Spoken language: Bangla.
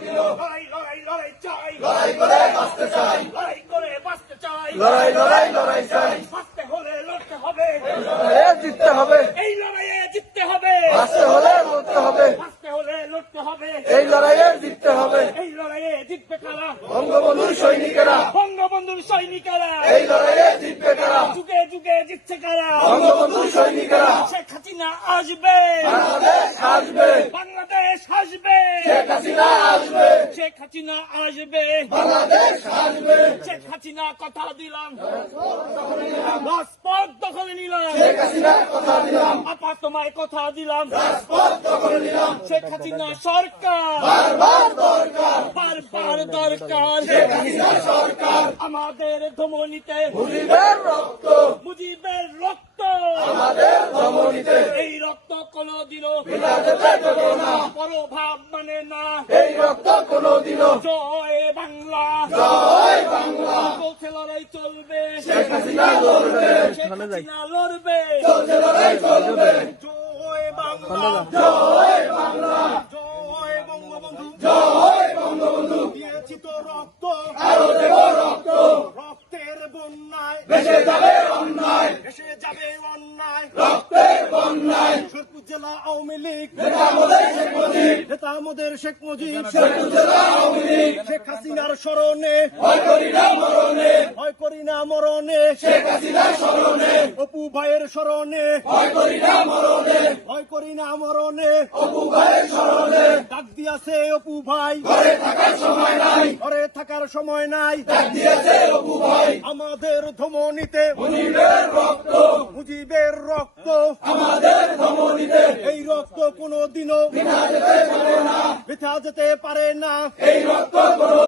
লড়াই লড়াই লড়াই চাই, লড়াই করে বাঁচতে চাই, লড়াই করে বাঁচতে চাই, লড়াই লড়াই লড়াই চাই, বাঁচতে হলে লড়তে হবে, জিততে হবে, এই লড়াইয়ে জিততে হবে, বাঁচতে হলে লড়তে হবে, বাঁচতে হলে লড়তে হবে, এই লড়াইয়ে জিততে হবে। এই লড়াইয়ে জিতবে কারা? বঙ্গবন্ধুর সৈনিকেরা, বঙ্গবন্ধুর সৈনিকেরা। এই লড়াইয়ে জিতবে কারা? যুগে যুগে জিতছে কারা? বঙ্গবন্ধুর সৈনিকেরা। শেখ হাসিনা আসবে, বাংলাদেশ আসবে, বাংলাদেশ আসবে, শেখ হাসিনা আসবে, শেখ হাসিনা আসবে, বাংলাদেশ আসবে, শেখ হাসিনা কথা দিলাম, রাজপথ দখলে নিলাম, শেখ হাসিনা কথা দিলাম, আপা তোমায় কথা দিলাম, রাজপথ দখলে নিলাম, শেখ হাসিনা সরকার বারবার দরকার, বারবার দরকার, শেখ হাসিনা সরকার, আমাদের ধমনীতে মুজিবের রক্ত, মুজিবের রক্ত, আমাদের ধমনীতে, এই রক্ত কোনদিনও বিনা যেতে দেব না, পরভাব মানে না, এই রক্ত কোনদিনও, জয় বাংলা, জয় বাংলা, চলছে লড়াই চলবে, শেখ হাসিনা লড়বে, শেখ হাসিনা লড়বে, চলছে লড়াই চলবে, জয় বাংলা, জয় বাংলা, জয় বঙ্গবন্ধু, জয় বঙ্গবন্ধু, দিয়েছি তো রক্ত, আরো দেব রক্ত, রক্তের বন্যায় ভেসে যাবে অন্যায়, এসে যাবে অন্যায়, রক্তের বন্যায়, শেরপুর জেলা আওয়ামী লীগ, নেতা মোদের শেখ মুজিব, নেতা আমাদের শেখ মুজিব, শেরপুর জেলা আওয়ামী লীগ, শেখ হাসিনার স্মরণে, ভয় করি না মরণে, ভয় করি না মরণে, শেখ হাসিনার স্মরণে, অপু ভাইয়ের স্মরণে, ভয় করি না মরণে, ভয় করি না মরণে, অপু ভাইয়ের স্মরণে, ডাক দিয়াছে অপু ভাই, ঘরে থাকার সময় নাই, ঘরে থাকার সময় নাই, ডাক দিয়েছে অপু ভাই, আমাদের ধমনীতে মুজিবের রক্ত, মুজিবের রক্ত, আমাদের ধমনীতে, এই রক্ত কোনদিনও বিনা যেতে পারে না, বৃথা যেতে পারে না। এই রক্ত কোনো